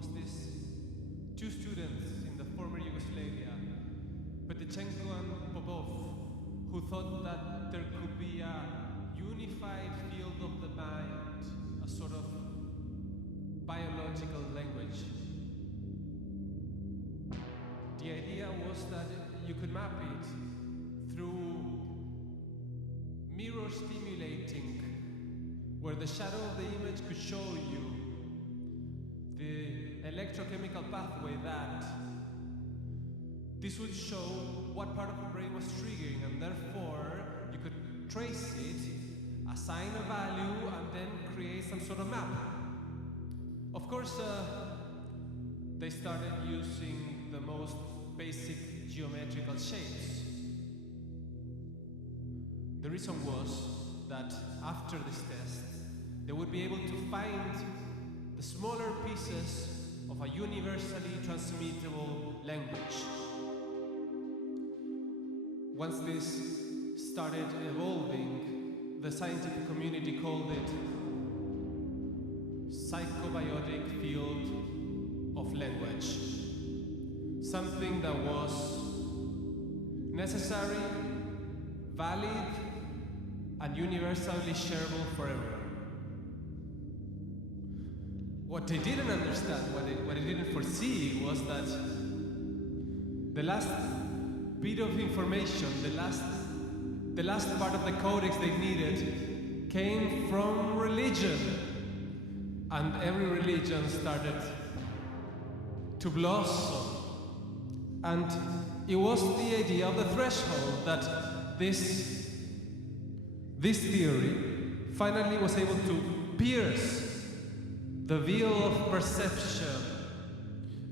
was this two students in the former Yugoslavia, Petchenko and Popov, who thought that there could be a unified field of the mind, a sort of biological language. The idea was that you could map it through mirror stimulating, where the shadow of the image could show you the electrochemical pathway that this would show what part of the brain was triggering, and therefore you could trace it, assign a value, and then create some sort of map. Of course, they started using the most basic geometrical shapes. The reason was that after this test, they would be able to find the smaller pieces of a universally transmittable language. Once this started evolving, the scientific community called it psychobiotic field of language. Something that was necessary, valid, and universally shareable for everyone. What they didn't understand, what they didn't foresee, was that the last bit of information, the last part of the codex they needed came from religion. And every religion started to blossom. And it was the idea of the threshold that this theory finally was able to pierce the veil of perception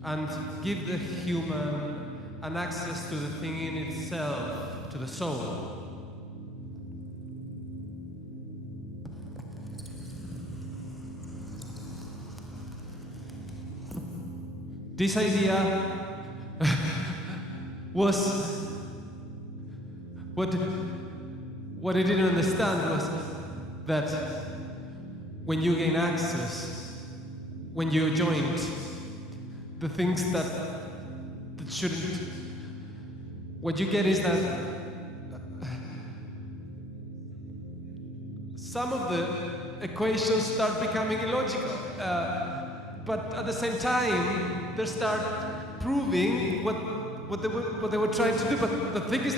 and give the human an access to the thing in itself, to the soul. This idea was what I didn't understand was that when you gain access, when you joined, the things that shouldn't, what you get is that some of the equations start becoming illogical, but at the same time they start proving what they were trying to do. But the thing is,